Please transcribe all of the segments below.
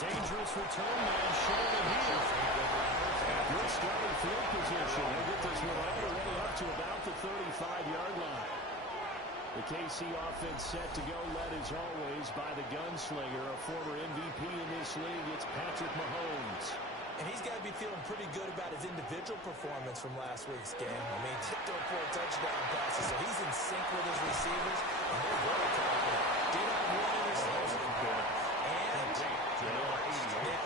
dangerous return man showing it here. Good starting field position. They'll get this one all the way up to about the 35-yard line. The KC offense set to go, led as always by the gunslinger, a former MVP in this league. It's Patrick Mahomes. And he's got to be feeling pretty good about his individual performance from last week's game. I mean, tipped up for a touchdown passes, so he's in sync with his receivers, and they're very confident. Did have one interception. And,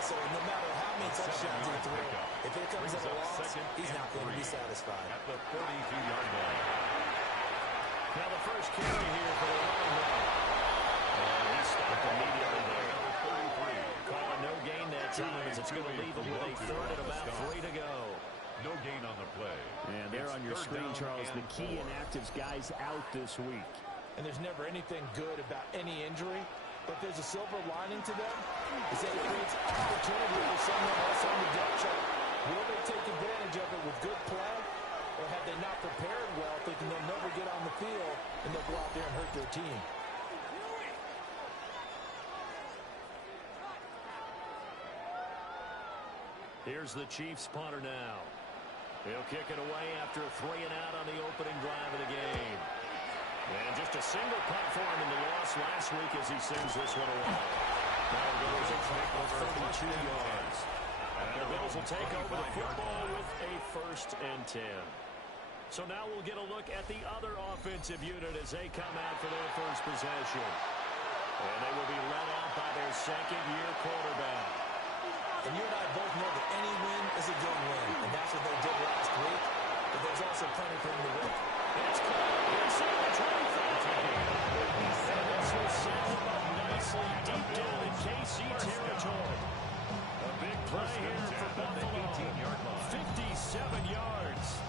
so no matter how many touchdowns he threw, if it comes at a loss, he's not going to be satisfied. At the 42-yard line. Now the first carry here for the running back. And he stopped immediately there. Calling no gain that time as it's going to leave him with a third and about 3 to go. No gain on the play. And there on your screen, Charles, the key inactives guys out this week. And there's never anything good about any injury, but there's a silver lining to them. Is that it creates opportunity for someone else on the depth chart. Will they take advantage of it with good play? Or have they not prepared well, thinking they'll never get on the field, and they'll go out there and hurt their team? Here's the Chiefs punter now. He'll kick it away after a 3 and out on the opening drive of the game. And just a single punt for him in the loss last week as he sends this one away. Now goes a kick over 32 yards. And the Bills will take over the football with a 1st and 10. So now we'll get a look at the other offensive unit as they come out for their first possession. And they will be led out by their second-year quarterback. And you and I both know that any win is a good win, and that's what they did last week. But there's also plenty for him to win. It's caught inside the 25. And this will set him up nicely deep down in KC territory. A big play here for Buffalo. 57 yards.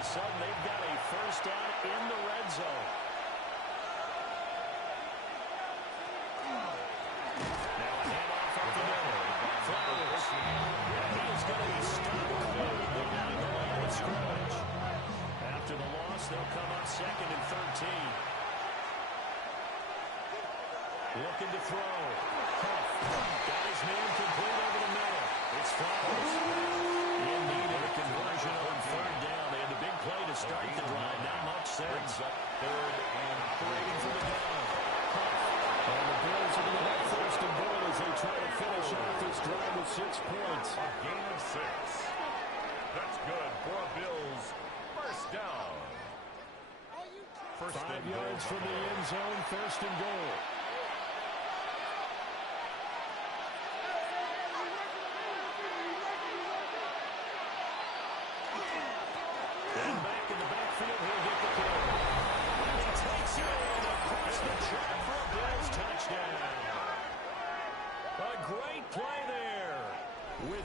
Sudden, they've got a first down in the red zone. Now a handoff up the middle. Flowers. And he is going to be stopped behind the line of scrimmage. After the loss, they'll come up 2nd and 13. Looking to throw. Huff. Got his man complete over the middle. It's Flowers. In need of a conversion on 3rd down. Play to start the drive. Not much sense. 3rd and 3. Waiting for the down. And the Bills are going to have 1st and goal as they try to finish off this drive with 6 points. A gain of 6. That's good for a Bills 1st down. 5 yards from the end zone. 1st and goal.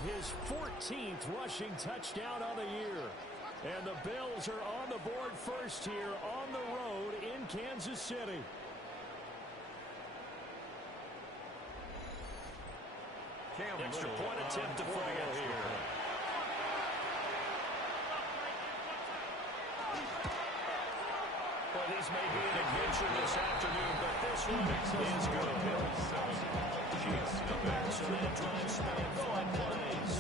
His 14th rushing touchdown of the year. And the Bills are on the board first here on the road in Kansas City. Extra point attempt to follow here. Well, these may be an adventure this afternoon, but this one is good. So that drive spanned 5 plays.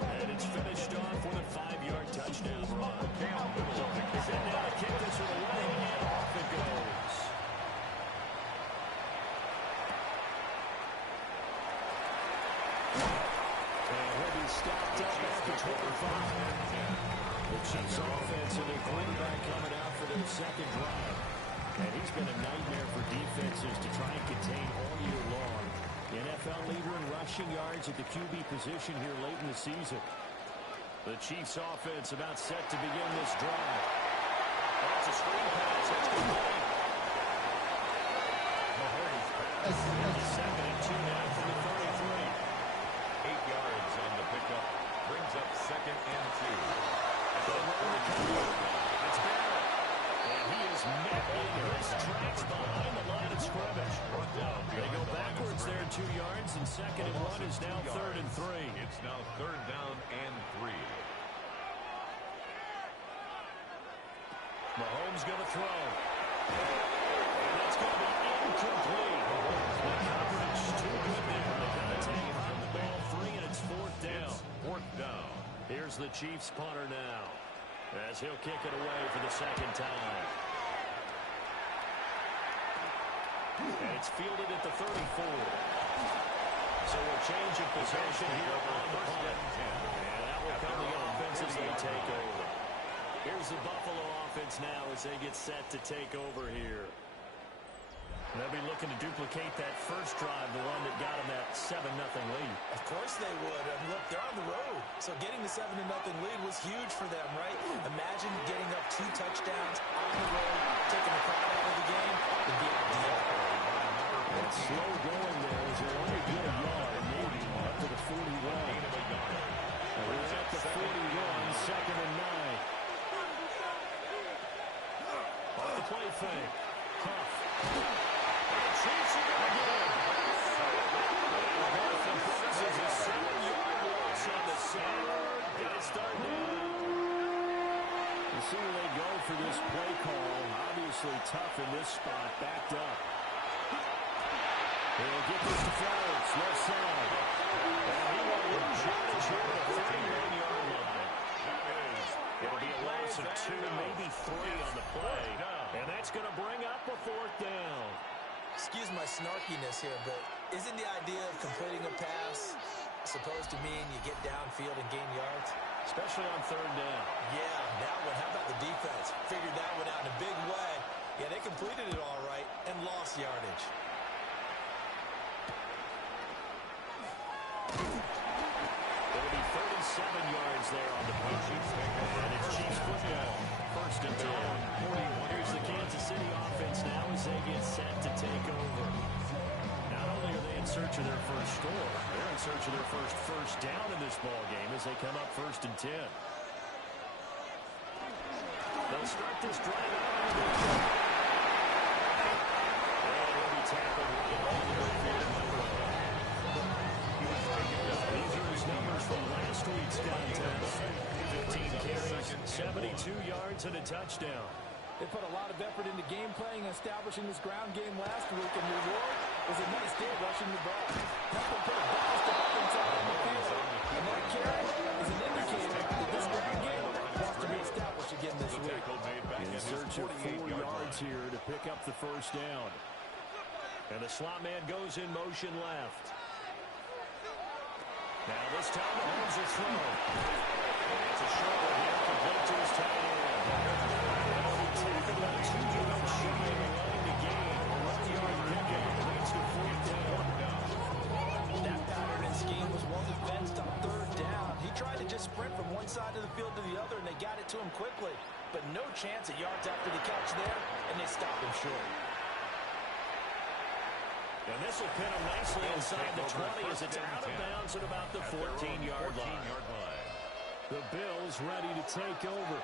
And it's finished off with a 5-yard touchdown run. And now to kick this one away, and off it goes. And he'll be stopped up at the 25. The Chiefs offense and their quarterback coming out for their 2nd drive. And he's been a nightmare for defenses to try and contain all year long. NFL leader in rushing yards at the QB position here late in the season. The Chiefs offense about set to begin this drive. That's a screen pass. That's complete. Mahomes pass. 2nd and 2 now from the 33. 8 yards on the pickup. Brings up 2nd and 2. It's Barrett. And he is is met in his tracks behind the line of scrimmage. They go backwards there 2 yards, and 2nd and 1 is now 3rd and 3. It's now 3rd down and 3. Mahomes going to throw. And that's going to be incomplete. The coverage too good there. They've got to take him out of the ball 3, and it's 4th down. 4th down. Here's the Chiefs punter now, as he'll kick it away for the 2nd time. And it's fielded at the 34. So a change of possession here on the punt. And that will come the offense as they take over. Here's the Buffalo offense now as they get set to take over here. They'll be looking to duplicate that first drive, the one that got them that 7-0 lead. Of course they would. Look, they're on the road. So getting the 7-0 lead was huge for them, right? Imagine getting up 2 touchdowns on the road, taking the crowd out of the game. It'd be ideal. It's slow going there as they only get a yard, maybe up to the 41. We're at the 41, 2nd and 9. Off the play fake. Huff. And the Chiefs are going to get it. Huff forces a 7-yard loss on the center. Got to start down. We'll see where they go for this play call. Obviously tough in this spot. Backed up. They'll get this to Flowers, left side. And he will lose yardage here at the 31-yard line. It'll be a loss of 2, maybe 3 on the play. And that's going to bring up a 4th down. Excuse my snarkiness here, but isn't the idea of completing a pass supposed to mean you get downfield and gain yards? Especially on 3rd down. Yeah, that one. How about the defense? Figured that one out in a big way. Yeah, they completed it all right and lost yardage. It'll be 37 yards there on the punt. And it's Chiefs football. 1st and 10. Here's the Kansas City offense now as they get set to take over. Not only are they in search of their first score, they're in search of their first down in this ball game as they come up 1st and 10. They'll start this drive out. And he'll be tackled right on the midfield. These are his numbers from last week's contest. 15 carries, 72 yards, and a touchdown. They put a lot of effort into game playing and establishing this ground game last week, and the reward was a nice day rushing the ball. Help them put a ballast to offense out on the field. And that carry is an indicator that this ground game wants to be established again this week. In search of 4 yards here to pick up the 1st down. And the slot man goes in motion left. Now this time Mahomes will throw. And it's a short one here, complete to his tight end. That'll be tackled about 2 yards shy of the line to gain. A 1-yard pickup leads to 4th down. That pattern and scheme was well defensed on 3rd down. He tried to just sprint from one side of the field to the other, and they got it to him quickly. But no chance at yards after the catch there, and they stopped him short. And this will pin him nicely inside the 20 as it's out of bounds at about the 14-yard line. The Bills ready to take over.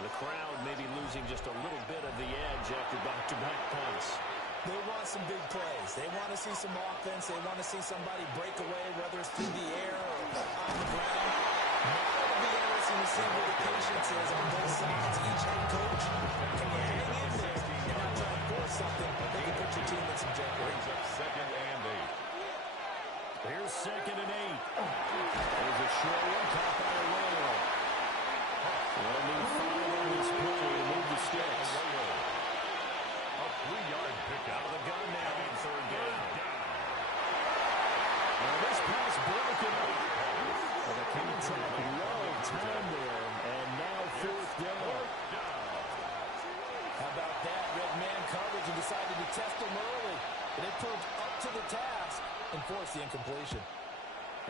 The crowd may be losing just a little bit of the edge after back-to-back punts. They want some big plays. They want to see some offense. They want to see somebody break away, whether it's through the air or on the ground. Now it'll be interesting to see where the patience is on both sides. Each head coach, can you hang in there and not try and force something that can put your team in some jeopardy? 2nd and 8. Here's 2nd and 8. There's a short one, caught by a rail. They'll need 5 on this play to move the sticks. A 3-yard pick Out of the gun now on 3rd down. Now this pass broken up. Well, the contact well timed there, and now 4th down. How about that? Red man coverage and decided to test him early. And it proved up to the task and forced the incompletion.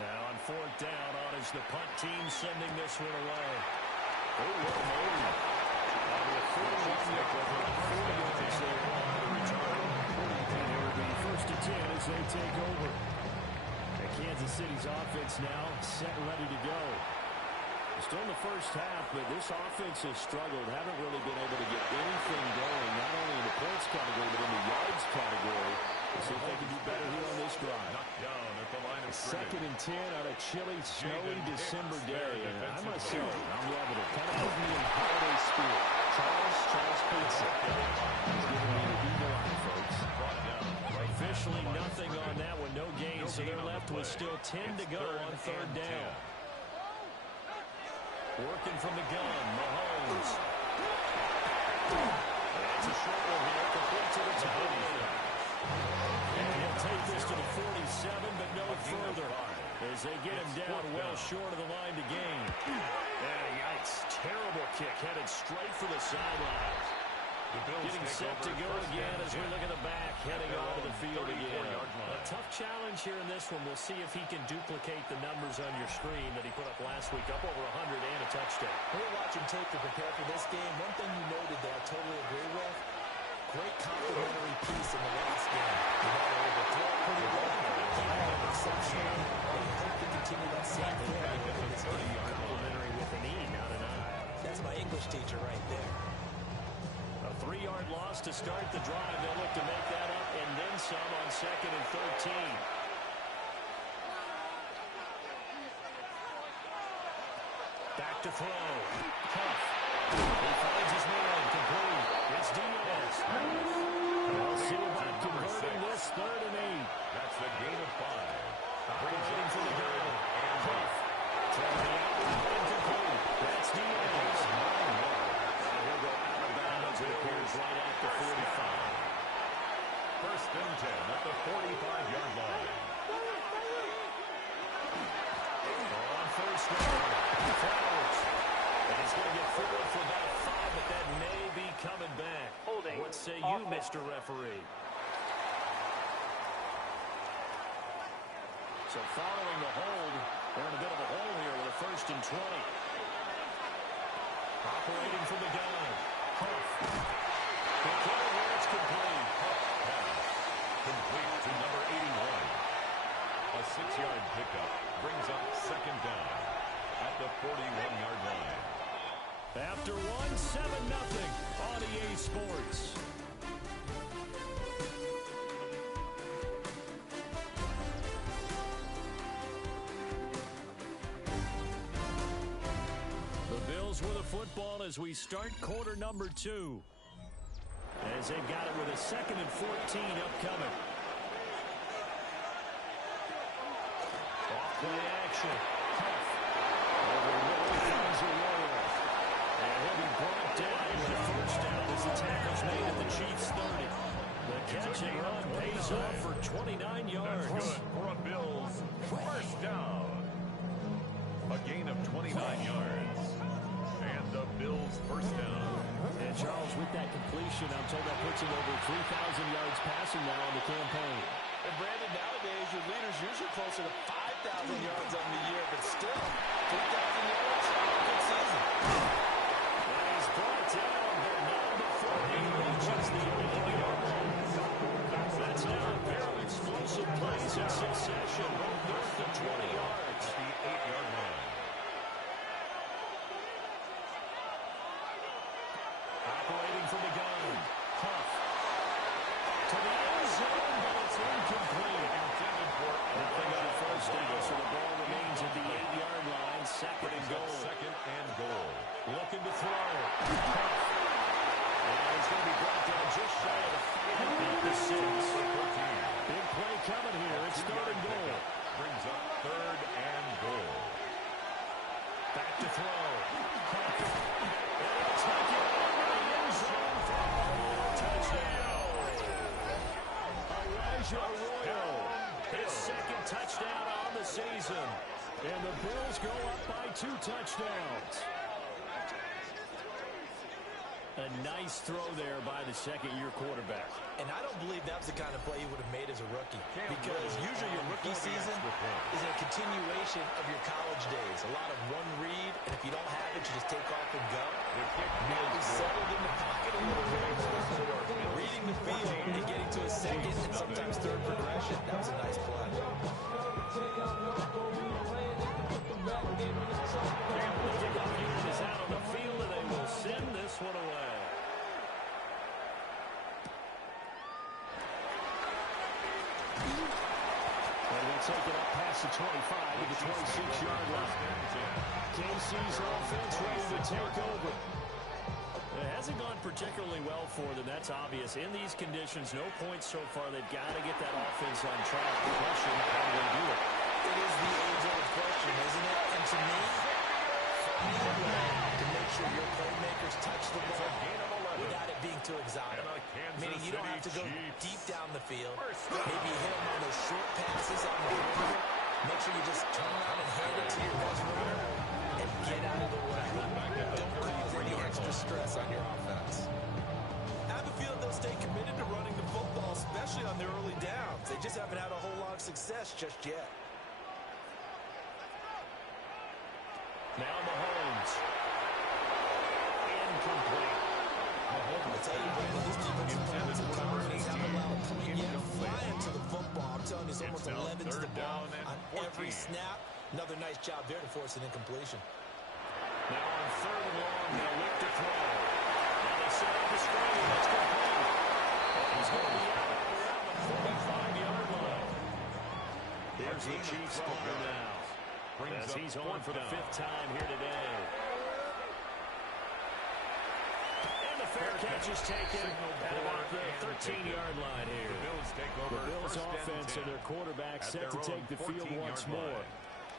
Now on 4th down on is the punt team sending this one away. Oh, what a move. That'll be a 41-yard punt, 40 yards there on the return. And it will be 1st and 10 as they take over. And Kansas City's offense now set and ready to go. Still in the first half, but this offense has struggled. Haven't really been able to get anything 10 on a chilly, snowy December day. And I must say, I'm loving it. Kind of putting me in holiday spirit. Charles Pizza. He's giving me the eagle eye, folks. Officially nothing on that one. No gain, so they're left with still 10 to go on third down. Working from the gun, Mahomes. That's a short one here, complete to the tight end. And he'll take this to the 47, but no further, as they get him down well short of the line to gain. And yikes, terrible kick, headed straight for the sidelines. Getting set to go again as we look at the back, heading onto the field again. A tough challenge here in this one. We'll see if he can duplicate the numbers on your screen that he put up last week, up over 100 and a touchdown. When you're watching tape to prepare for this game, one thing you noted that I totally agree with, great complimentary piece in the last game. You know, they overthrow pretty well, keep exceptional, and hope to continue that same thing in this game. Complimentary with an E, not an I. That's my English teacher right there. A 3-yard loss to start the drive. They'll look to make that up and then some on 2nd and 13. Back to throw. Huff. He finds his man. Complete. It's Diaz. We'll see about converting this 3rd and 8. That's the gain of 5. Operating for the goal. Huff. Trying the out. Incomplete. That's Diaz. He'll go out of bounds. It appears right at the 45. 1st and 10 at the 45-yard line. On 1st down. Flowers. And he's going to get forward for about 5, but that may be coming back. Holding. What say you, Mr. Referee? So following the hold, they're in a bit of a hole here with a 1st and 20. Operating from the gun. Huff. The kill here, it's complete. Complete to number 81. A 6-yard pickup brings up 2nd down at the 41-yard line. After 7-0 on EA Sports. The Bills with a football as we start quarter number 2. As they've got it with a 2nd and 14 upcoming. Off-play action. Huff. Over the middle, finds Arroyo. And he'll be brought down with a 1st down as the tackle's made at the Chiefs' 30. The catch and run pays off for 29 yards. That's good for a Bills 1st down. A gain of 29 yards. And the Bills 1st down. And Charles, with that completion, I'm told that puts him over 3,000 yards passing now on the campaign. And Brandon, nowadays your leader's usually closer to 5,000 yards on the year, but still, 3,000 yards, good season. And he's brought down, but not before he reaches the 8-yard line. That's now a pair of explosive plays in succession, both north of 20 yards. The 8-yard line. Operating from the gun. Huff. To the end zone, but it's incomplete. Nothing on a 1st down, so the ball remains at the 8-yard line. 2nd and goal. 2nd and goal. Looking to throw. Huff. And he's going to be brought down just shy of the 5 at the 6. Big play coming here. It's 3rd and goal. Brings up 3rd and goal. Back to throw. Huff. And he'll take it over the end zone for a touchdown. Elijah Arroyo, his 2nd touchdown on the season. And the Bills go up by 2 touchdowns. A nice throw there by the 2nd-year quarterback. And I don't believe that was the kind of play he would have made as a rookie. Because usually your rookie season is a continuation of your college days. A lot of one read, and if you don't have it, you just take off and go. Now he's settled in the pocket a little bit, reading the field and getting to a 2nd and sometimes 3rd progression. That was a nice play. The kickoff unit is out on the field, and they will send this one away. take it up past the 25 to the 26-yard line. KC's offense ready to take over. It hasn't gone particularly well for them. That's obvious. In these conditions, no points so far. They've got to get that offense on track. The question, how do they do it? It is the age-old question, isn't it? And to me, find a way to make sure your playmakers touch the ball without it being too exotic. Meaning you don't have to go deep down the field. Maybe hit them on those short passes on the perimeter. Make sure you just turn around and hand it to your best runner and get out of the way. Don't cause any extra stress on your offense. I have a feeling they'll stay committed to running the football, especially on their early downs. They just haven't had a whole lot of success just yet. Now Mahomes. Incomplete. I tell you, Brandon, this defensive plan is confidence. Haven't allowed a point yet. Flying to the football. I'm telling you, it's almost 11 to the ball on every snap. Another nice job there to force an incompletion. Now on 3rd and long, they'll look to throw. Now they set up the screen. That's complete. He's going to be out around the 45-yard line. Here's the Chiefs punter now. As he's on for the 5th time here today. And the fair catch is taken at about the 13-yard line here. The Bills offense and their quarterback set to take the field once more.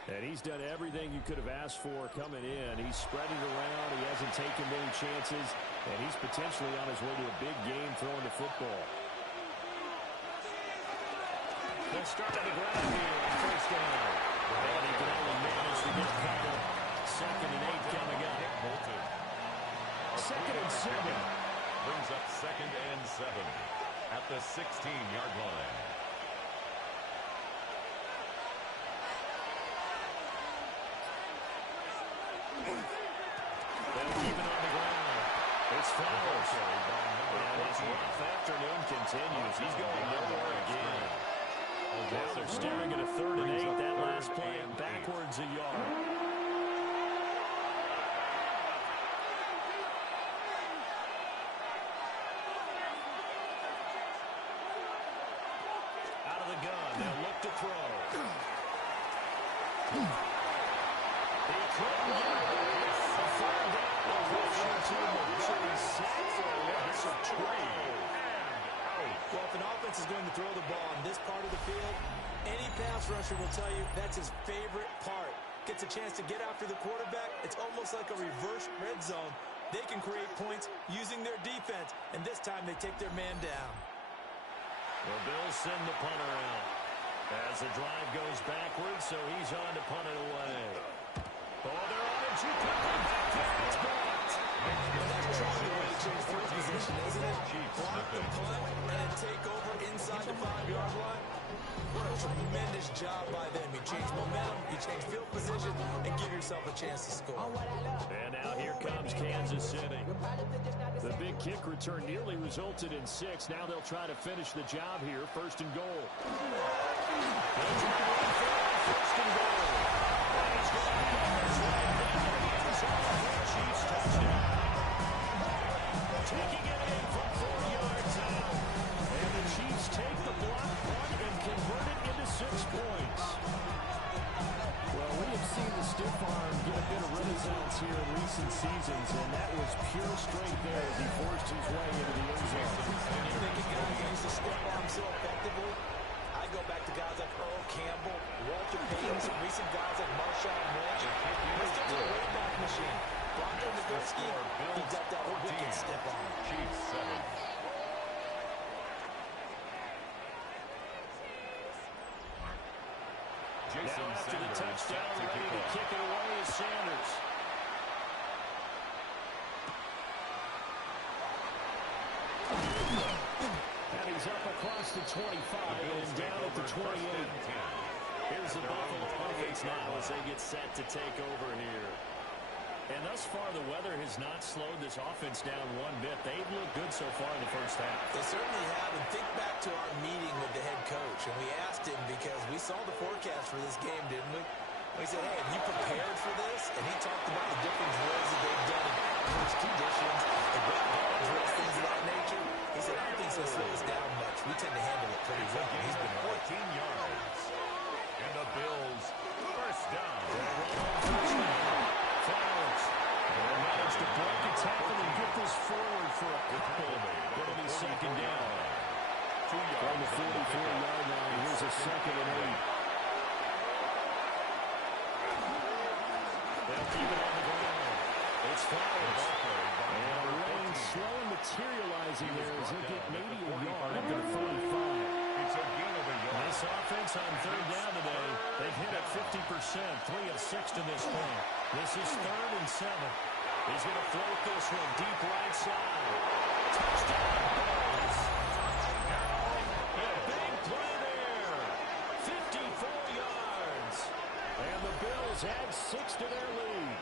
And he's done everything you could have asked for coming in. He's spreading around. He hasn't taken many chances. And he's potentially on his way to a big game throwing the football. They'll start on the ground here on 1st down. And he can only manage to get covered. 2nd and 8 coming up. 2nd and 7. Brings up 2nd and 7 at the 16-yard line. They'll keep it on the ground. It's Flowers. And his rough afternoon continues. He's going nowhere again. Now they're staring at a 3rd and 8. That last play backwards a yard. Out of the gun. They'll look to throw. He couldn't get it. A 3rd down to Washington. He's set for a loss of 12. Well, if an offense is going to throw the ball on this part of the field, any pass rusher will tell you that's his favorite part. Gets a chance to get after the quarterback. It's almost like a reverse red zone. They can create points using their defense, and this time they take their man down. The Bills send the punter out. As the drive goes backwards, so he's on to punt it away. Oh, they're on it too quickly. It's blocked. That's trying to really change field position, isn't it? Block the punt and take over inside the 5-yard line. What a tremendous job by them. You change momentum, you change field position, and give yourself a chance to score. And now here comes Kansas City. The big kick return nearly resulted in 6. Now they'll try to finish the job here. 1st and goal. They'll try to run for it. 1st and goal. And he's going to Chiefs touchdown. Taking it in from 4 yards out. And the Chiefs take the block punt and convert it into 6 points. Well, we have seen the stiff arm get a bit of renaissance here in recent seasons, and that was pure strength there as he forced his way into the end zone. When you think a guy who used the stiff arm so effectively, I go back to guys like Earl Campbell, Walter Payton, some recent guys like Marshawn Lynch. Let's get to the way back machine. Bronco Nagurski, he decked out a wicked stiff arm. Chiefs 7. Now after the touchdown, ready to kick it away is Sanders. And he's up across the 25 and down at the 28. Here's the Buffalo offense now as they get set to take over here. And thus far, the weather has not slowed this offense down one bit. They've looked good so far in the first half. They certainly have. And think back to our meeting with the head coach. And we asked him because we saw the forecast for this game, didn't we? We said, hey, have you prepared for this? And he talked about the different drills that they've done in different conditions, the ground ball drills, things of that nature. He said, I don't think it's going to slow us down much. We tend to handle it pretty well. And he's been right. 14 yards. And the Bills first down. Flowers. They managed to break a tackle and get this forward for a couple. It'll be second down. From the 44-yard line, here's a 2nd and 8. They'll keep it on the ground. It's Flowers. And rain slow and materializing there as they get maybe a yard up to the 45. It's a gain of a yard. This offense on 3rd down today, they've hit it 50%, 3 of 6 to this point. This is 3rd and 7. He's going to float this one deep right side. Touchdown, Bills. A big play there. 54 yards. And the Bills add 6 to their lead.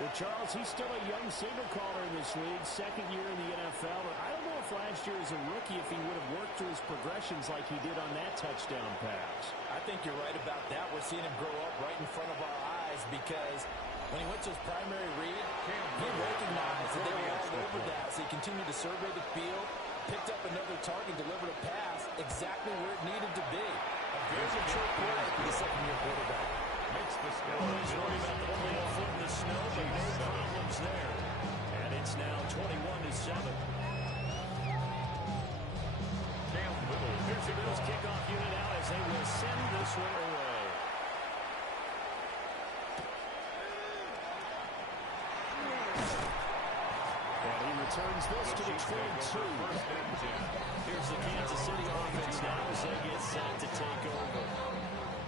Well, Charles, he's still a young signal caller in this league, 2nd year in the NFL. But I don't know if last year as a rookie, if he would have worked through his progressions like he did on that touchdown pass. I think you're right about that. We're seeing him grow up right in front of our eyes because when he went to his primary read, he recognized that they were all over that. So he continued to survey the field, picked up another target, delivered a pass exactly where it needed to be. A very mature player for the 2nd-year quarterback. Makes the step. He's worried about the foot in the snow, but no problems there. And it's now 21-7. Cam Little. Here's the Bills kickoff unit out as they will send this one away. And he returns this to the 22. Here's the Kansas City offense now as they get set to take over.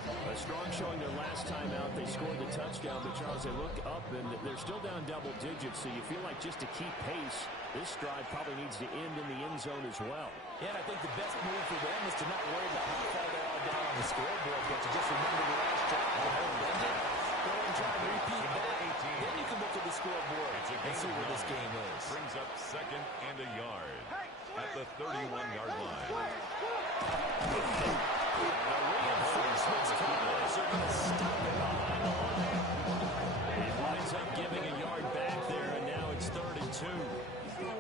A strong showing their last time out. They scored the touchdown, but Charles, they look up and they're still down double digits, so you feel like just to keep pace, this drive probably needs to end in the end zone as well. Yeah, and I think the best move for them is to not worry about how far they are down on the scoreboard, but to just remember the last drive. Go ahead and try and repeat that. Then you can look at the scoreboard and see where this game is. Brings up 2nd and a yard at the 31-yard line. The reinforcements come as they're going to stop it behind the line. He winds up giving a yard back there, and now it's 3rd and 2.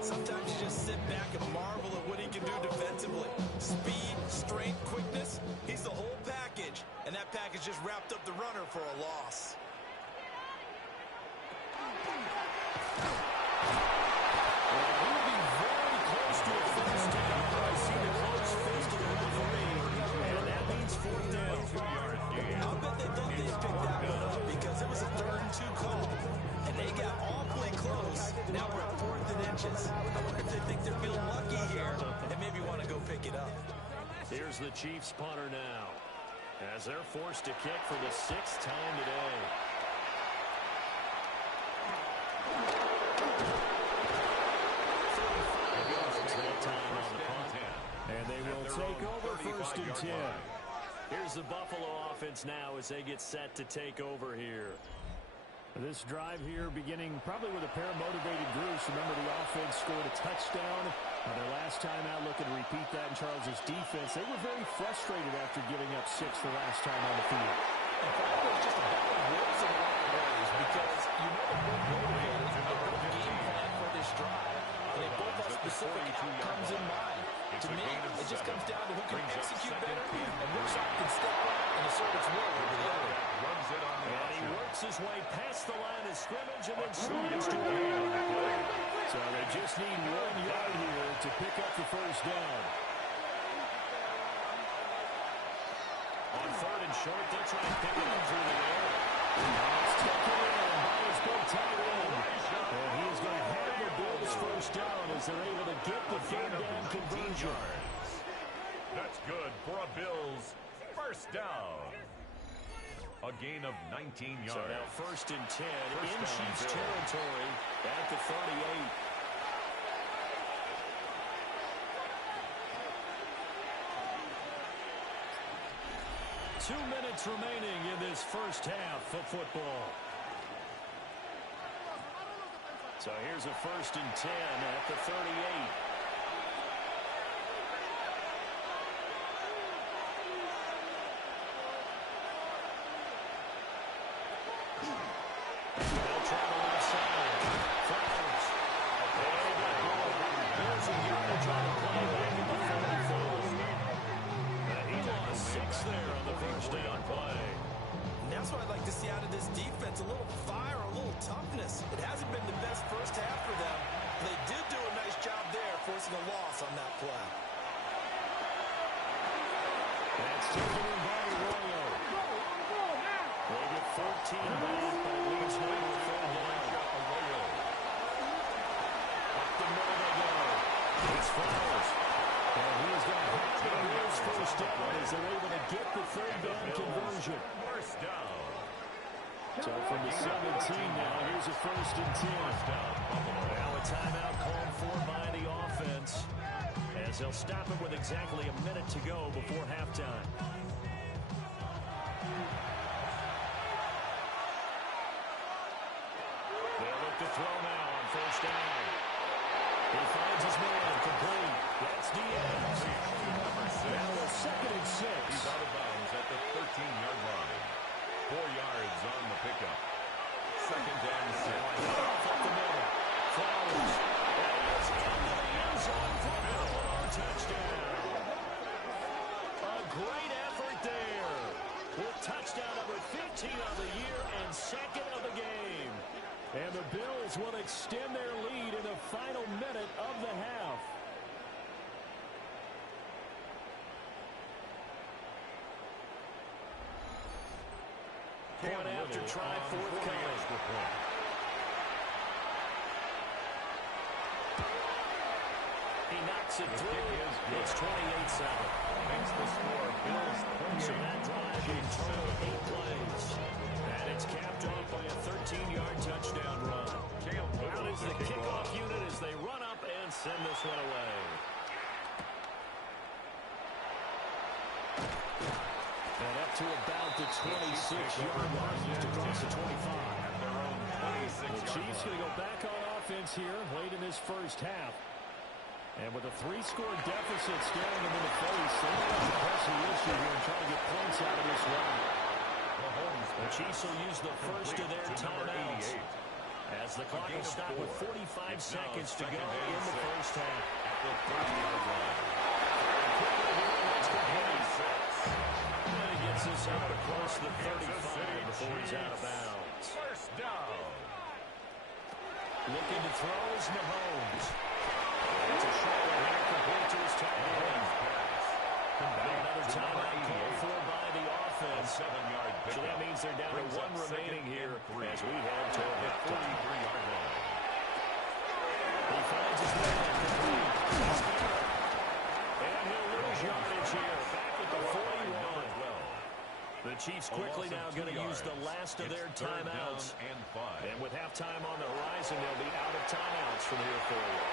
Sometimes you just sit back and marvel at what he can do defensively. Speed, strength, quickness. He's the whole package. And that package just wrapped up the runner for a loss. Here's the Chiefs punter now as they're forced to kick for the 6th time today. And they will take over 1st and 10. Here's the Buffalo offense now as they get set to take over here. This drive here beginning probably with a pair of motivated groups. Remember, the offense scored a touchdown. Their last time out, looking to repeat that in Charles' defense. They were very frustrated after giving up 6 the last time on the field. And probably was just a battle of wills in a lot of ways because you know they're both motivated. They both game plan for this drive. And they both have specific outcomes in mind. To me, it just comes down to who can execute better and which side can step up and assert its will over the other. And he works his way past the line of scrimmage and then slides to the end. So they just need 1 yard here to pick up the 1st down. On 3rd and short, they'll try and pick it up through the air. It's taken in by his big tight end. And he is going to have the Bills 1st down as they're able to get the 3rd down conversion. That's good for a Bills 1st down. A gain of 19 yards. So now 1st and 10 in Chiefs territory at the 38. Two minutes remaining in this first half of football. So here's a 1st and 10 at the 38. They'll travel outside. Flowers. There's a yard trying to play back in the 44. He sacks there on the first down play. And that's what I'd like to see out of this defense, a little fire, a little toughness. It hasn't been the best first half for them. They did do a nice job there, forcing a loss on that play. That's taken in by Arroyo. They get 14 back, but it leaves no third down. Up the middle they go. It's Flowers. And he has got half of his first down as they're able to get the third down conversion. First down. So from the 17 now, here's a 1st and 10. Now a timeout called for by the offense, as they'll stop it with exactly a minute to go before halftime. They'll look to throw now on first down. He finds his man complete. That's Diaz. Now a 2nd and 6. He's out of bounds at the 13-yard line. 4 yards on the pickup. 2nd and 6. Off up the middle. Flowers. That is into the end zone for a touchdown. A great effort there. With touchdown number 15 of the year and 2nd of the game. And the Bills will extend their lead in the final minute of the half. Point after try forthcoming. He knocks it through. It's 28-7. Makes the score Bills 28. So that drive in total 8 plays. And it's capped off by a 13-yard touchdown run. Out is the kickoff unit as they run up and send this one away. And up to about the 26-yard line, just across the 25. The Chiefs going to go back on offense here late in this first half. And with a 3-score deficit staring them in the face, they might have to press the issue here and try to get points out of this run. The Chiefs will use the first of their timeouts as the clock will stop with 45 seconds to go in the first half. At the 30-yard line. And he gets this out across the 35 before he's out of bounds. First down. Looking to throw is Mahomes. It's a short one here, complete to his tight end. Another timeout called for by the offense. 7-yard So that means they're down to 1 remaining here as we head to a halftime. 43-yard line. He finds his man complete. And he'll lose yardage here. Back at the 41. The Chiefs quickly now going to use the last of their timeouts. And with halftime on the horizon, they'll be out of timeouts from here forward.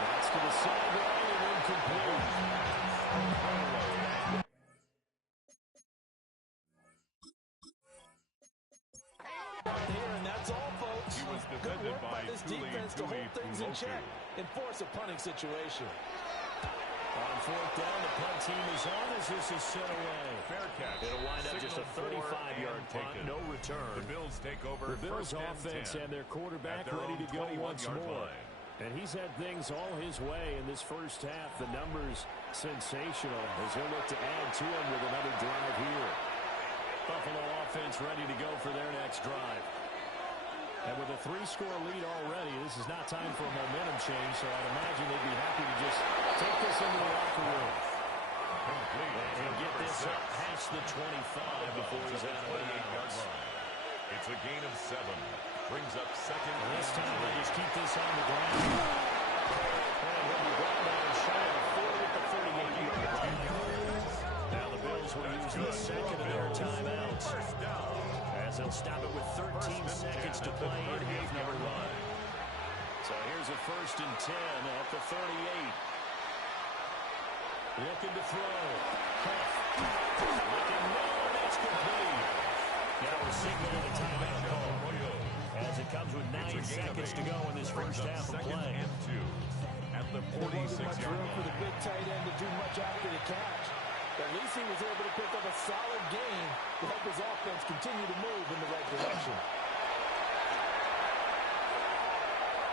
That's to the sideline and incomplete. Here, and that's all, folks. He was Good defended work by this defense to hold things in check and force a punting situation. On 4th down, the punt team is on as this is sent away. Fair catch. It'll wind up just a 35-yard punt, no return. The Bills take over. The Bills offense and their quarterback ready to go once more. And he's had things all his way in this first half. The numbers sensational as he'll look to add to him with another drive here. Buffalo offense ready to go for their next drive. And with a 3-score lead already, this is not time for a momentum change, so I'd imagine they'd be happy to just take this into the locker room. And get this up past the 25 before he's out of bounds. It's a gain of 7. Brings up 2nd. And this time they just keep this on the ground. And when you ground out and shy of 4 with the 38-yard line. Now the Bills will use the 2nd of their timeouts. As they'll stop it with 13 seconds to play in half number 1. So here's a 1st and 10 at the 38. Looking to throw. Huff. Looking low, and it's complete. Now a signal of a timeout call. As it comes with 9 seconds to go in this first half of play. At the There wasn't much 46-yard room for the line. big tight end to do much after the catch. At least he was able to pick up a solid gain to help his offense continue to move in the right direction.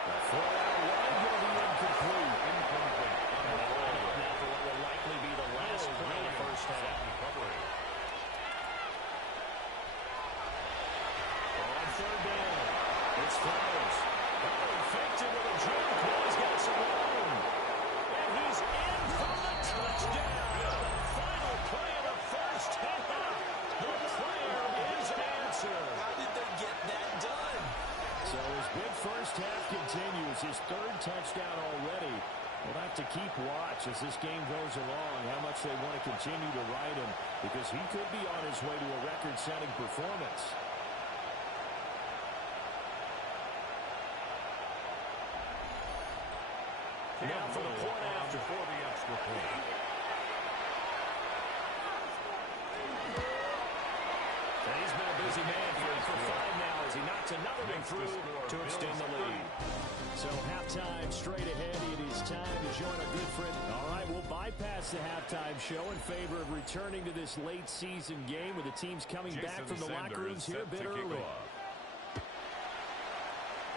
The throw out wide will be incomplete. Now for what will likely be the last play of the first half. scores his third touchdown already. We'll have to keep watch as this game goes along, how much they want to continue to ride him, because he could be on his way to a record-setting performance. Now for the point after. For the extra point. And he's been a busy man for 5 now as he knocks another one through to extend the lead. So halftime straight ahead. It is time to join our good friend. All right, we'll bypass the halftime show in favor of returning to this late season game with the teams coming back from the locker rooms here a bit early.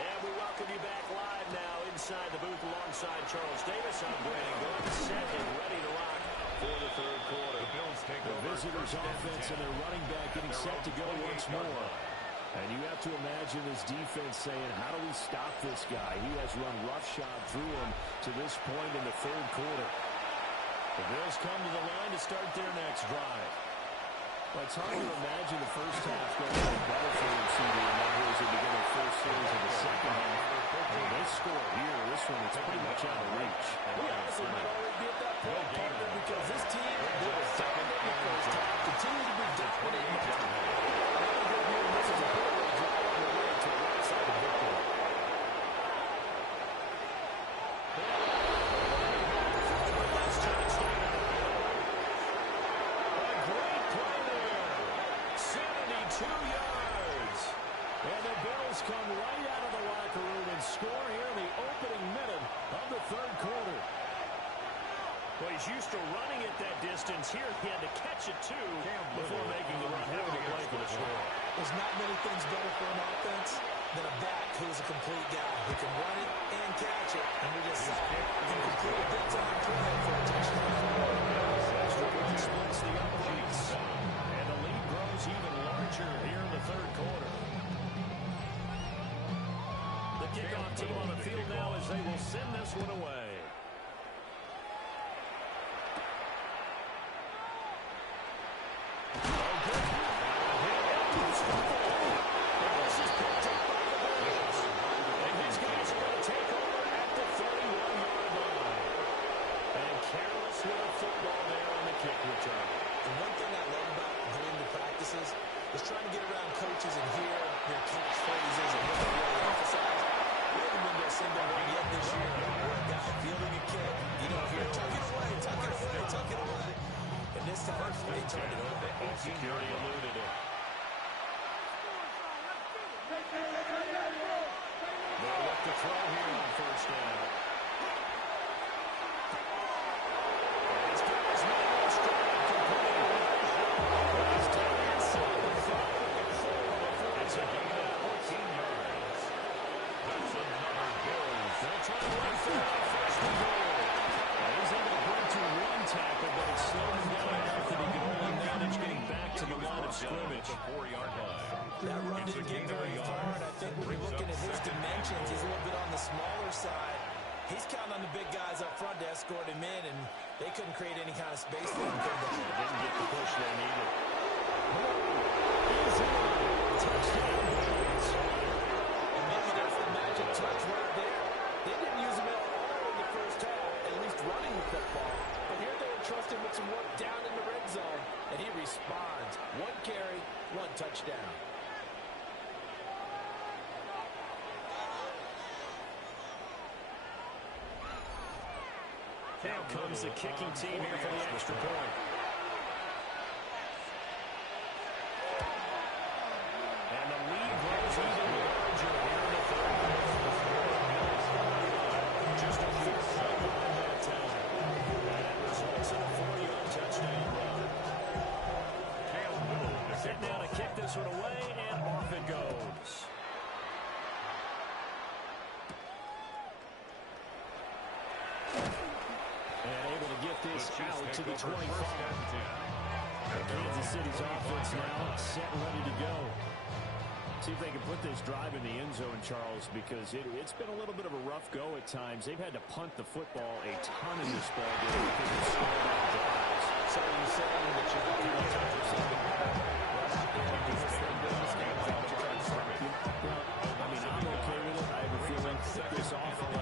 And we welcome you back live now inside the booth alongside Charles Davis. I'm Brandon Gold, set and ready to rock for the third quarter. The Bills take the over visitors' offense and their running back getting set to go once more. And you have to imagine this defense saying, how do we stop this guy? He has run roughshod through him to this point in the third quarter. The Bills come to the line to start their next drive. Well, it's hard to imagine the first half going to be better for them, CD, and that as they begin their first series of the second half. And they score here. This one, it's pretty much out of reach. We honestly might already be at that point, partner, because this team did a dominant in the first half, continue to be dominant in the second half. This is a put-away drive on the way to a right-sided victory. Come right out of the locker room and score here in the opening minute of the third quarter. Well, he's used to running at that distance. Here he had to catch it, too, before making the run. Having to play for the score. There's not many things better for an offense than a back who's a complete guy who can run it and catch it. And we just saw him complete a big-time play for a touchdown. Splits the uprights. And the lead grows even larger here in the third quarter. Kickoff team on the field now as they will send this one away. This is picked up by the Bills. And these guys are going to take over at the 31-yard line. And careless with a football there on the kick return. And one thing I love about going to practices is trying to get around coaches and hear their catchphrases and what they really emphasize. We haven't been to a single one yet this year where a guy fielding a kick, you don't hear, tuck it away, tuck it away, tuck it away. And this time, they turned it over. Security eluded it. They'll look to throw here on first down. These guys made a strike complete. He's down inside the 5. It's a gain of 14 yards. That's another Bills. They'll try to run through on first and goal. He's able to bring to one tackle, but it's slowed him down enough that he can only manage getting back to the line of scrimmage. The 4-yard line. That run didn't get very far, and I think when we're looking at his dimensions, he's a little bit on the smaller side. He's counting on the big guys up front to escort him in, and they couldn't create any kind of space for him. Didn't get the push they needed. Touchdown, Bills. And maybe that's the magic touch right there. They didn't use him at all in the first half, at least running the football. But here they entrust him with some work down in the red zone, and he responds. 1 carry, 1 touchdown. Now comes the kicking team here for the extra point. And the lead grows even larger here in the third quarter. Just a 4-point run that time. And it results in a 4-yard touchdown run. Sitting down to kick this one away, and off it goes. This out to the 25. Kansas City's offense now set and ready to go. See if they can put this drive in the end zone, Charles, because it's been a little bit of a rough go at times. They've had to punt the football a ton in this ball game because of stalled out drives. So you're saying that you can kind of touch yourself right out there and do this thing in this game? Is that what you're trying to say? Well, I mean, I'm okay with it. I have a feeling that this offense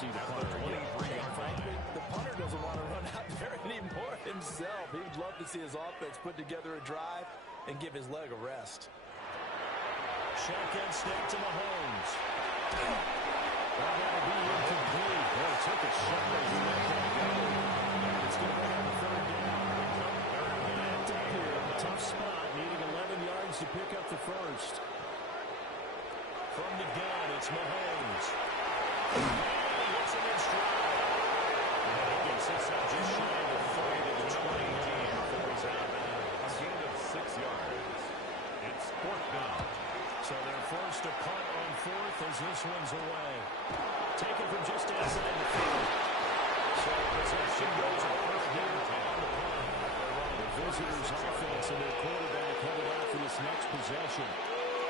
see the punter again. And frankly, the punter doesn't want to run out there anymore himself. He would love to see his offense put together a drive and give his leg a rest. Shotgun snap to Mahomes. That'll be incomplete. Well, it took a shot as he let that go. It's going to bring up a third down. Backed up here in a tough spot, needing 11 yards to pick up the first. From the gun, it's Mahomes. And he hits him in stride. And he gets this out just shy of the 30 to the 20 before he's out of bounds. A gain of 6 yards. It's fourth down. So they're forced to punt on fourth as this one's away. Taken from just outside the field. So possession goes over here on the punt. The visitors' offense and their quarterback headed out for this next possession.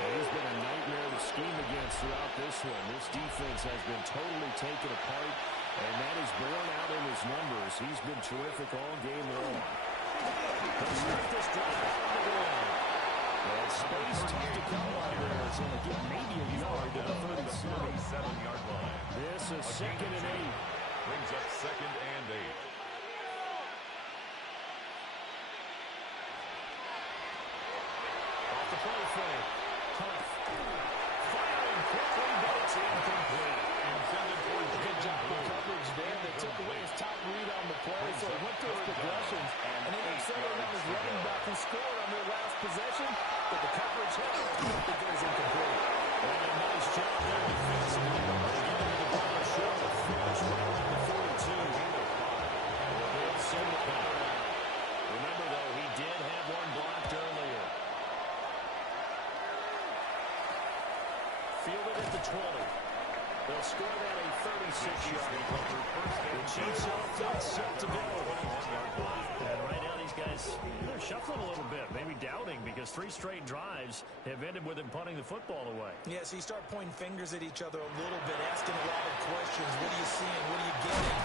And he's been a nightmare to scheme against throughout this one. This defense has been totally taken apart, and that is borne out in his numbers. He's been terrific all game long. Let's start this drive on the ground. Well, space tough to come by there. It's going to get maybe a yard to the 37-yard line. This is second and 8. Brings up second and 8. Off the play fake. Tough. Firing quickly, but it's incomplete. Intended for Good job of coverage there. They took away his top read on the play, so he went through his progressions, and then they settled on his running back who scored on their last possession, but the coverage held. It goes incomplete. And a nice job there defensively. They get into the ball short of finish right around the 42. They'll send the power out. Remember, though, he did have one blocked earlier. Fielded at the 20. They'll score that a 36-yard cover. The Chiefs offense set to go. And right now these guys, they're shuffling a little bit, maybe doubting, because 3 straight drives have ended with them punting the football away. Yeah, so you start pointing fingers at each other a little bit, asking a lot of questions. What are you seeing? What are you getting?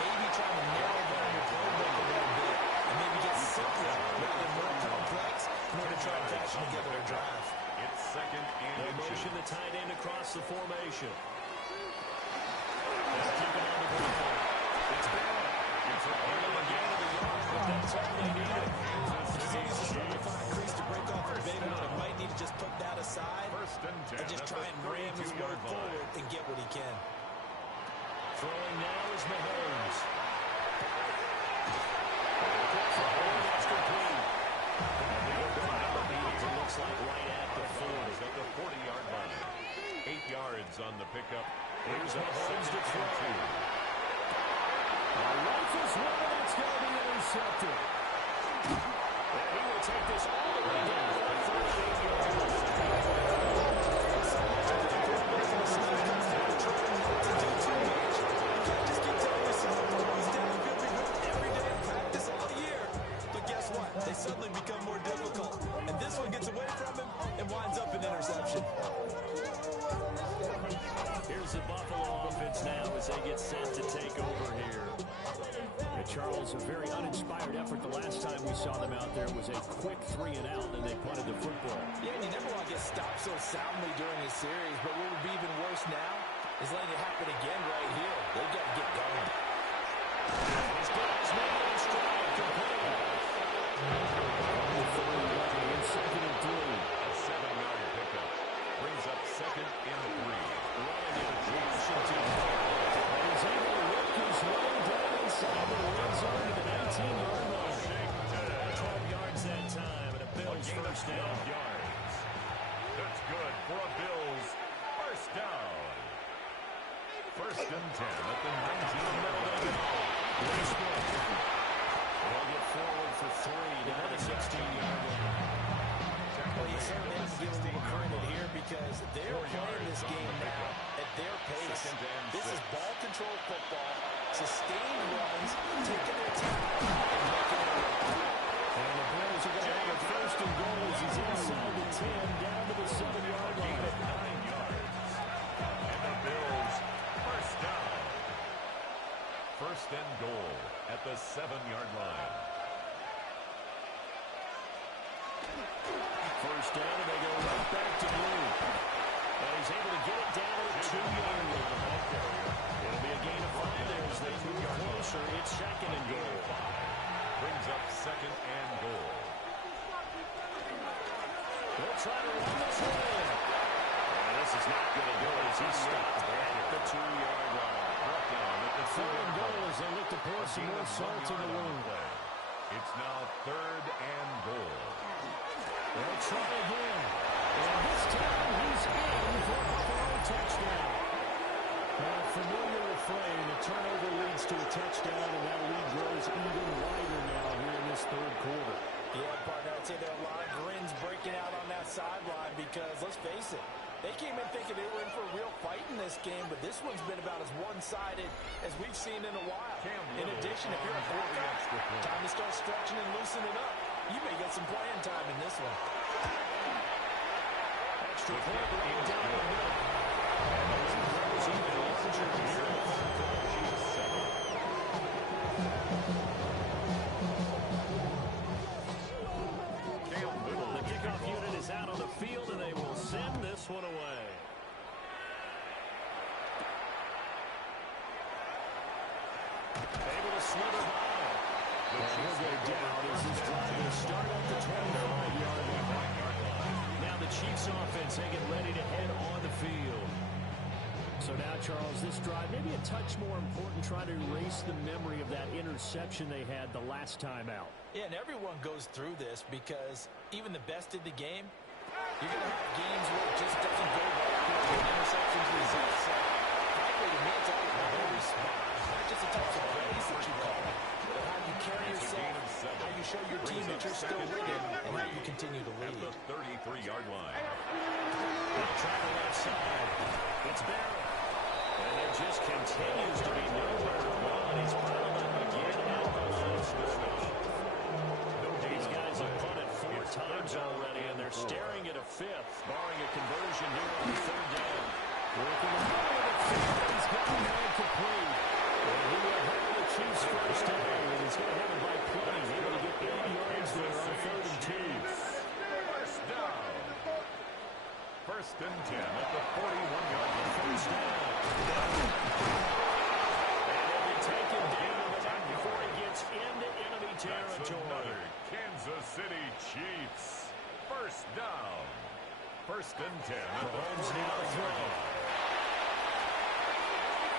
Maybe trying to narrow down your playbook a little bit and maybe get simpler rather than more complex in order to try and fashion together a drive. It's second and They motion the tight end across the formation. They'll keep it on the ground. It's Barrett. It's a hurdle again to the yard, but that's all they needed. He's trying to find a crease to break off a big one. He might need to just put that aside First and 10. and just try and ram his way forward and get what he can. Throwing now is Mahomes. That's complete. It looks like right at the 40. At the 40-yard line. 8 yards on the pickup. Here's Mahomes to throw. Rifles one, and it's going to be intercepted. And he will take this all the way down to the 38-yard line. They suddenly become more difficult. And this one gets away from him and winds up an interception. Here's the Buffalo offense now as they get set to take over here. And Charles, a very uninspired effort. The last time we saw them out there was a quick 3 and out, and they punted the football. Yeah, and you never want to get stopped so soundly during a series, but what would be even worse now is letting it happen again right here. They've got to get going. He's got his man on stride, complete. Second and 3. A 7-yard pickup. Brings up second and 3. Running in Washington. And he's able to work his way down inside the red zone to the 19-yard line. 12 yards that time, and a Bills first down. Yards. That's good for a Bills first down. First and 10 at the 19. They'll get forward for 3 down to the 16-yard line. Well, you certainly have to give them credit here because they're playing this game now at their pace. This is ball control football, sustained runs, taking their time, and making it work. And the Bills are going to have a first and goal as he's inside the 10, down to the 7-yard line. 9 yards. And the Bills first down. First and goal at the 7-yard line. First down, and they go right back to Blue. And he's able to get it down to the 2-yard line. It'll be a gain They'll try to run this one in. And this is not going to do it as he's stopped at the 2-yard line. Third and goal as they look to pour some more salt in the wound. It's now 3rd and goal. They'll try again. And this time he's in for a Buffalo touchdown. A familiar refrain, a turnover leads to a touchdown, and that lead grows even wider now here in this third quarter. Yeah, partner, I'd say there are a lot of grins breaking out on that sideline because, let's face it, they came in thinking they were in for a real fight in this game, but this one's been about as one-sided as we've seen in a while. In addition, if you're a quarterback, time to start stretching and loosening up. You may get some playing time in this one. Extra point right down the middle. And the lead grows even larger here in the third quarter. The kickoff unit is out on the field, and they will send this one away. Able to slither by. He'll go down as this drive will start at the 25-yard line. Now the Chiefs offense, they get ready to head on the field. So now, Charles, this drive, maybe a touch more important, trying to erase the memory of that interception they had the last time out. Yeah, and everyone goes through this because even the best in the game, you're going to have games where it just doesn't go right when interceptions result. So, frankly, to me, it's all about how you respond. Not just the types of plays that you call, but how you carry yourself, how you show your team that you're still winning, and how you continue to lead. At the 33-yard line. They'll try the left side. It's Barrett. And there just continues to be nowhere to run. He's piled up again at the line of scrimmage. These guys have punted 4 times already, and they're staring at a 5th, barring a conversion here on the 3rd down. Working the middle of the field, he's got the man complete. And he will have the Chiefs first down, and he's going to have it by plenty. Able to get 8 yards there on 3rd and 2. First down. 1st and 10 at the 41-yard line. First down. And they'll be taken down before he gets into enemy territory. Kansas City Chiefs. First down. 1st and 10 at the Mahomes 40 now to throw.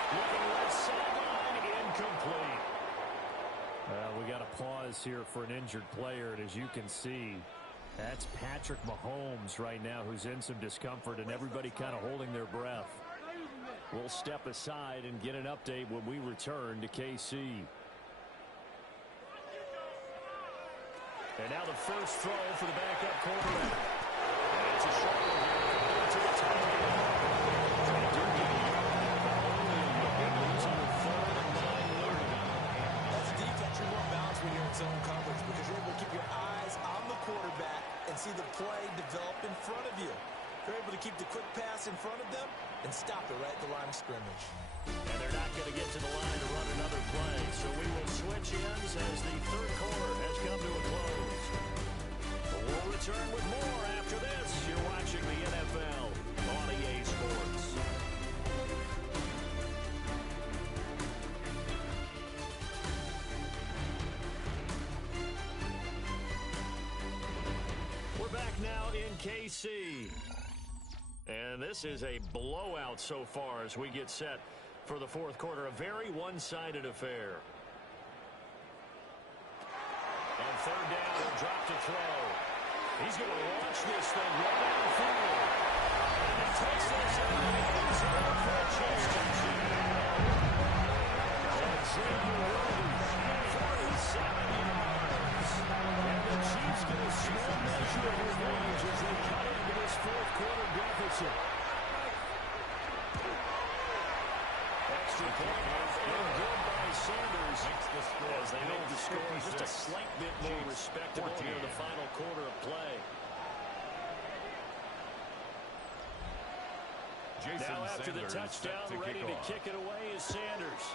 Looking left sideline, incomplete. Well, we got a pause here for an injured player, and as you can see, that's Patrick Mahomes right now who's in some discomfort, and everybody kind of holding their breath. We'll step aside and get an update when we return to KC. And now the first throw for the backup quarterback. And it's a short one here to the top. They do get a yard out of only a yard, losing a 3rd and 9 lead. That's defense. You're more balanced when you're in zone coverage because you're able to keep your eyes on the quarterback and see the play develop in front of you. You're able to keep the quick pass in front of them and stop it right at the line of scrimmage. And they're not going to get to the line to run another play. So we will switch ends as the third quarter has come to a close. We'll return with more after this. You're watching the NFL on EA Sports. We're back now in KC. And this is a blowout so far as we get set for the fourth quarter. A very one-sided affair. On 3rd down, he'll drop to throw. He's going to launch this thing right down the field. And he takes this in the end zone for a chance. Xavier Worthy, 47 yards. And the Chiefs get a small measure of revenge as they cut into this fourth quarter deficit. Extra point and good by Sanders as they make the score just a slight bit more respectable here in the final quarter of play. Now after the touchdown, ready to kick it away is Sanders.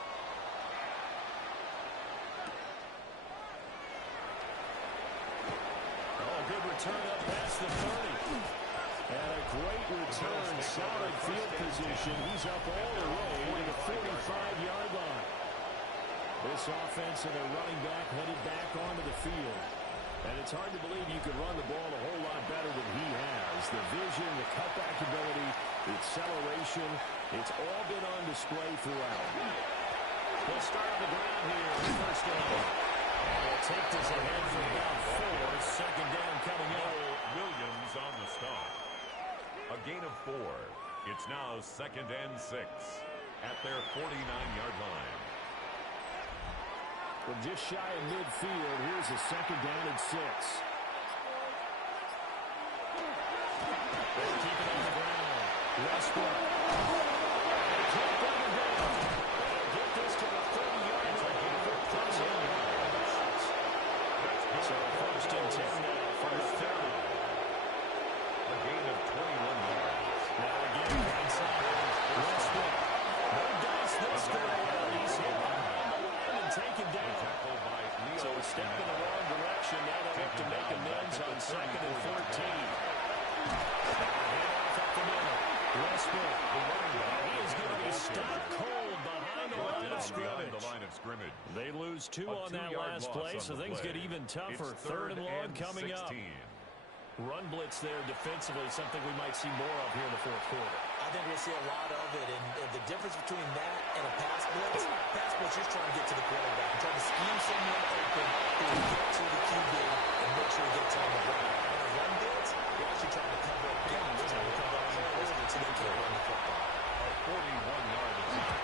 Oh, good return up past the 30. And a great return, solid field position. He's up all the way to the 45-yard line. This offense and their running back headed back onto the field. And it's hard to believe you could run the ball a whole lot better than he has. The vision, the cutback ability, the acceleration, it's all been on display throughout. He'll start on the ground here. First down. And he'll take this ahead for about 4. Second down coming up. Williams on the stop. A gain of 4. It's now 2nd and 6 at their 49-yard line. We're just shy of midfield. Here's a second down and 6. They keep it on the ground. Westbrook. They can't bring him down. They'll get this to the 30-yard line for touchdown. So first and 10 now from the 30. A gain of 21 yards. Now again, inside. Westbrook. No dice this go around. He's hit behind the line and taken down. So a step in the wrong direction. Now they'll have to make amends on 2nd and 14. Handoff up the middle. Westbrook. He is going to be stopped cold behind the line of scrimmage. They lose 2 on that last play, so things get even tougher. 3rd and long coming up. Run blitz there defensively, something we might see more of here in the 4th quarter. I think we'll see a lot of it, and the difference between that and a pass blitz, you're trying to get to the quarterback. You're trying to scheme someone open who will get to the QB and make sure he gets on the ground. On a run blitz, you're actually trying to cover up gaps. You're trying to cover up numbers so they can't run the football. A 41-yard attempt.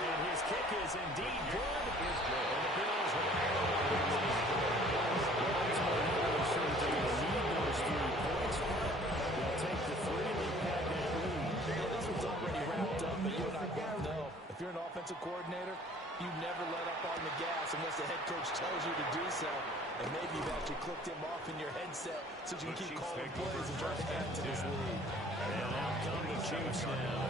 And his kick is indeed good. Is good. And the Bills will need those 3 points. They'll take the 3 and they pad that lead. Yeah, this one's already wrapped up, but you and I both know if you're an offensive coordinator, you never let up on the gas unless the head coach tells you to do so. And maybe you've actually clicked him off in your headset so you can keep calling plays and trying to add to this lead. And out come the Chiefs now.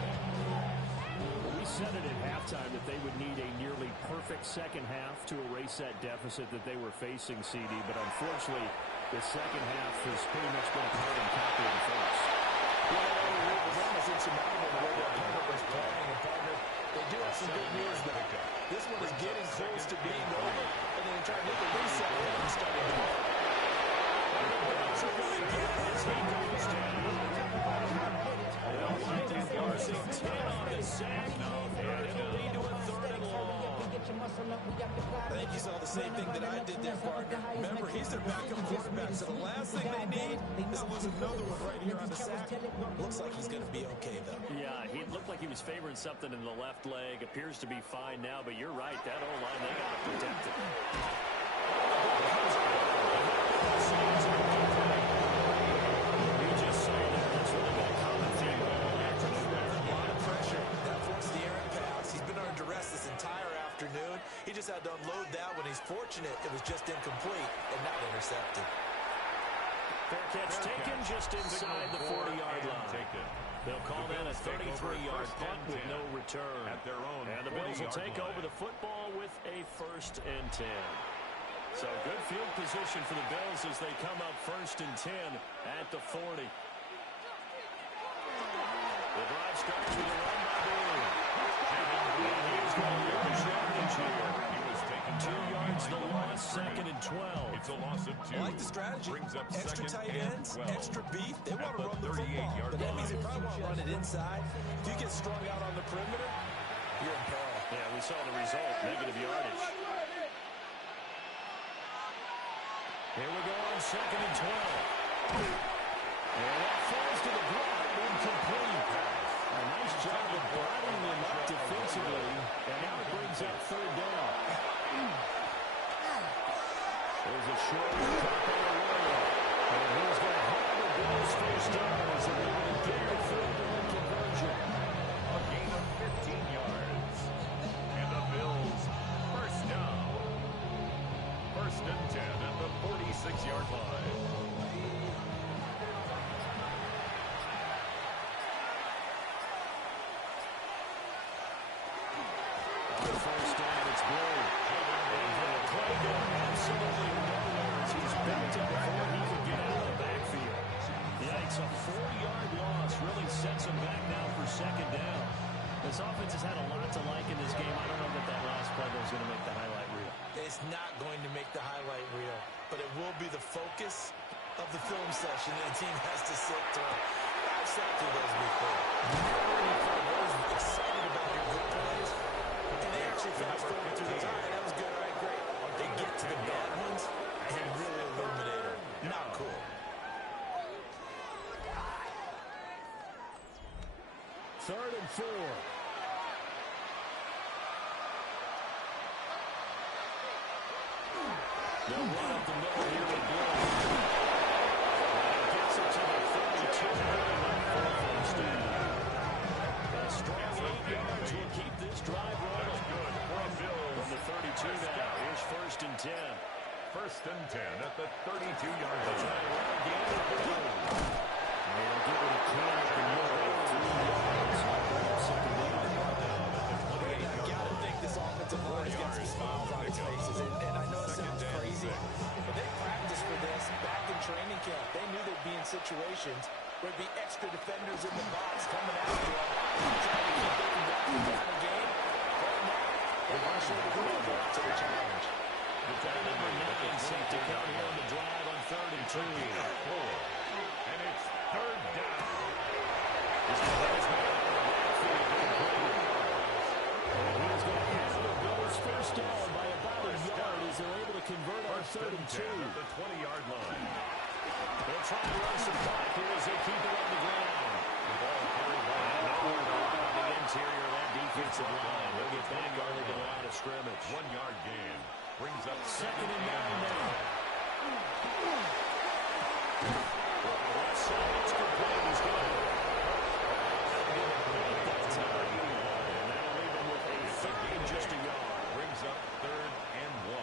We said it at halftime that they would need a nearly perfect second half to erase that deficit that they were facing, CD. But unfortunately, the second half has pretty much been a carbon copy of the first. Well, it was almost insurmountable the way their opponent was playing. And partner, they do have some good news though. This one is getting close to being over, and then trying to make a reset and starting to work. And the Bills are going to get as he goes down. They'll find him using 10 on the sack, and it'll lead to a 3rd and long. I think you saw the same thing that I did there, partner. Remember, he's their backup quarterback, so the last thing they need is to lose another one right here on the sack. Looks like he's going to be okay, though. Yeah, he looked like he was favoring something in the left leg. Appears to be fine now, but you're right. That O-line, they got to protect it. You just saw that. That's really been a common theme all afternoon. A lot of pressure. That forced the errant pass. He's been under duress this entire afternoon. He just had to unload that when he's fortunate it was just incomplete and not intercepted. Fair catch taken just inside the 40-yard line. They'll call that a 33-yard punt with no return. At their own and the Bills will take over the football with a 1st and 10. So good field position for the Bills as they come up 1st and 10 at the 40. The drive starts with a run by Boone. And he's going to lose yardage here. He was taken 2 yards the loss, 2nd and 12. It's a loss of 2. I like the strategy. Brings up Extra 2nd tight and ends, 12. extra beef. They want to At run the the football. 38-yard But that means line. they probably want to run it inside. If you get strung out on the perimeter, you're in peril. Yeah, we saw the result, negative yardage. Here we go on 2nd and 12. And that falls to the ground, incomplete. A nice job of bottling them up defensively, and now it brings up 3rd down. There's a short drop on the road. And he's going to have the Bills 1st down as they're able to get the 3rd down conversion. A gain of 15 yards. And the Bills 1st down. 1st and 10 at the 46-yard line. On 1st down, it's Blue. And Clay going absolutely nowhere as he's backed up before he could get out of the backfield. Yeah, it's a 4-yard loss. Really sets him back now for 2nd down. This offense has had a lot to like in this game. I don't know that last play is going to make the highlight reel. It's not going to make the highlight reel, but it will be the film session that the team has to sit through. I've sat through those before. You're excited about your good plays, and they actually fast forward through those. All right, that was good. All right, great. They get to the bad ones and really illuminate them. Not cool. Third and 4. They'll run up the middle here with Gillen. Gets it to the 32. A strong 8 yards will keep this drive rolling. Good for a Bills. From the 32 now. Here's first and 10. First and 10 at the 32-yard They'll try line. to run again with Gillen. They'll give it a clear at the middle. 3 yards. Second down. I gotta think this offensive line has got some smiles on its faces, and I know it sounds crazy, but they practiced for this back in training camp. They knew they'd be in situations where there'd be extra defenders in the box coming after them, trying to keep them from walking down the game. Right now, they want to show the world up to the challenge. Play number 9 set to come here on the drive on 3rd and 2. And it's third down. He's going to have the Bills first down by about a yard as they're able to convert on 3rd and 2. At the 20-yard line. They'll try to run some clock here as they keep it on the ground. The ball carried by On the interior of that defensive line. They'll get back early to the line of scrimmage. 1-yard gain. Brings up Second and 9 now. Left side, it's complete. He's good. That time. And that'll leave him with a third and just a yard. brings up 3rd and 1.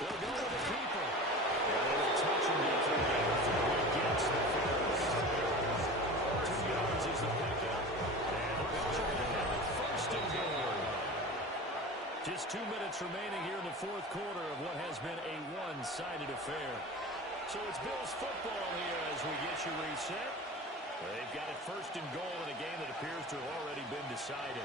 They'll go with the keeper. And they will touch him after he gets the first. 2 yards is the pickup. And the Bills are going to have it first and goal. Just 2 minutes remaining here in the 4th quarter of what has been a one-sided affair. So it's Bills football here as we get you reset. They've got it first and goal in a game that appears to have already been decided.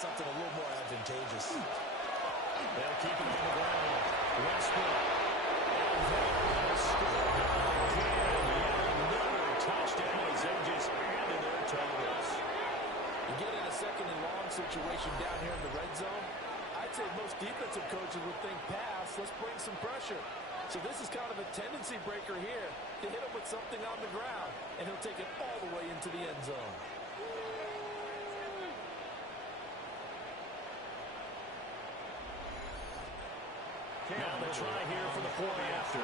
Something a little more advantageous. They'll keep it on the ground. Westbrook. Another touchdown as they just added their totals. You get in a second and long situation down here in the red zone, I'd say most defensive coaches would think pass, let's bring some pressure. So this is kind of a tendency breaker here to hit him with something on the ground, and he'll take it all the way into the end zone. Now the try here for the point after.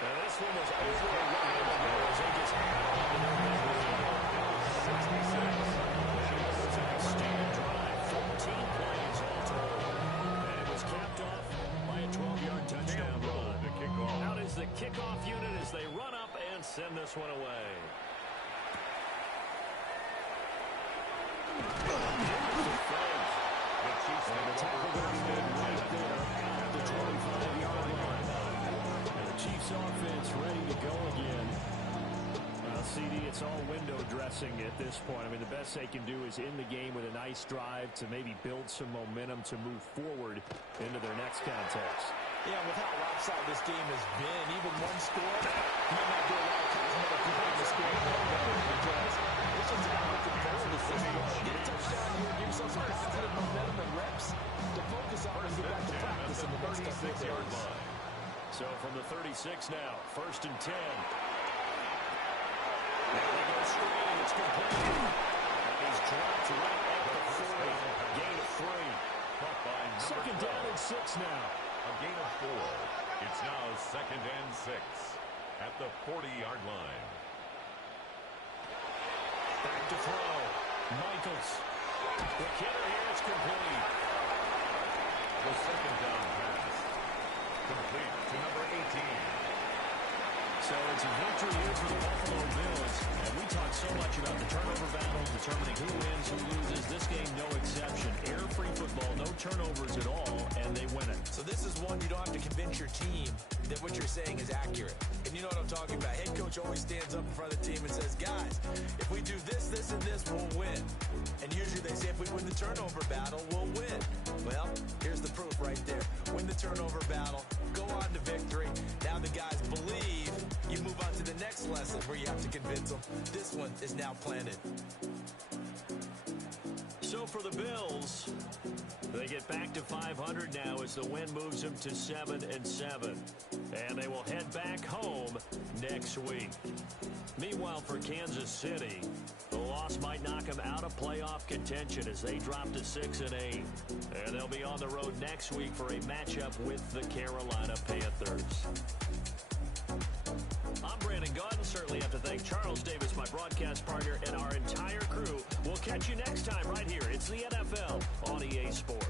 Now this one was over a while ago as they just pounded their way. 66. Extended drive, 14 plays all total. And it was capped off by a 12-yard touchdown run. Out is the kickoff unit as they run up and send this one away. Chiefs offense ready to go again. CD, it's all window dressing at this point. I mean, the best they can do is in the game with a nice drive to maybe build some momentum to move forward into their next contest. Yeah, with how lopsided this game has been, even one score might not do a lot of cosmetic behind the score. It's just about looking forward to this one. Get a touchdown here, give yourself some positive momentum and reps to focus on and get back to practice in the next couple of days. So from the 36 now, first and 10. There they go straight, and it's complete. And he's dropped right at the 40. Gain of 3. Second down and 6 now. A gain of 4. It's now second and 6 at the 40-yard line. Back to throw. Michaels. The killer here is complete. The second down pass. Complete to number 18. So it's a victory here for the Buffalo Bills. And we talk so much about the turnover battle, determining who wins, who loses. This game, no exception. Error-free football, no turnovers at all, and they win it. So this is one you don't have to convince your team that what you're saying is accurate. And you know what I'm talking about. Head coach always stands up in front of the team and says, guys, if we do this, this, and this, we'll win. And usually they say if we win the turnover battle, we'll win. Well, here's the proof right there. Win the turnover battle, go on to victory. Now the guys believe. You move on to the next lesson where you have to convince them. This one is now planted. So for the Bills, they get back to 500 now as the win moves them to 7-7. And they will head back home next week. Meanwhile, for Kansas City, the loss might knock them out of playoff contention as they drop to 6-8. And they'll be on the road next week for a matchup with the Carolina Panthers. I'm Brandon Gaudin. Certainly have to thank Charles Davis, my broadcast partner, and our entire crew. We'll catch you next time right here. It's the NFL on EA Sports.